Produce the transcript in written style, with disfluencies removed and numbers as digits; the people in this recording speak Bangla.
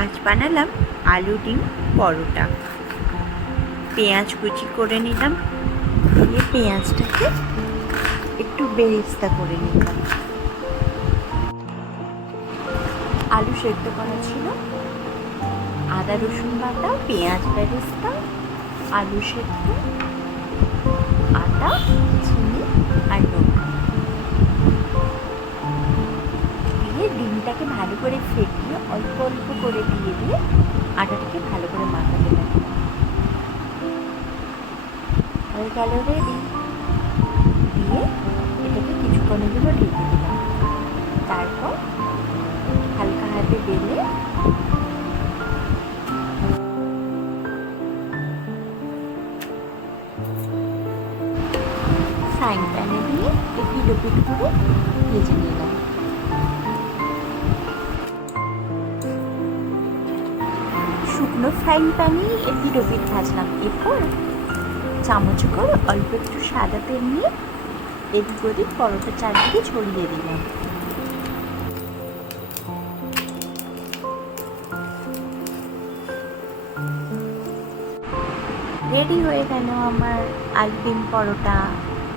আজ বানালাম আলু ডিম পরোটা। পেঁয়াজ কুচি করে নিলাম, দিয়ে পেঁয়াজটাকে একটু বেরেস্তা করে নিলাম। আলু সেদ্ধ করা ছিল, আদা রসুন বাটা, পেঁয়াজ বেরেস্তা, আলু সেদ্ধ, আটা, চিনি আর নুন দিয়ে ডিমটাকে ভালো করে ফেটিয়ে অল্প অল্প করে দিয়ে আটাটাকে ভালো করে মাখাতে লাগলাম। হয়ে গেল রেডি। দিয়ে এটাকে কিছুক্ষণের জন্য ঢেকে দিলাম। তারপর হালকা হাতে বেলে ফ্রাইং প্যানে দিয়ে এপিট ওপিট করে ভেজে নিলাম। শুকনো ফ্রাইং প্যানেই এপিট ওপিট ভাজলাম। এরপর চামচ করে অল্প একটু সাদা তেল নিয়ে এদিক ওদিক পরোটা চারদিকে ছড়িয়ে দিলাম। রেডি হয়ে গেল আমার আলু ডিম পরোটা।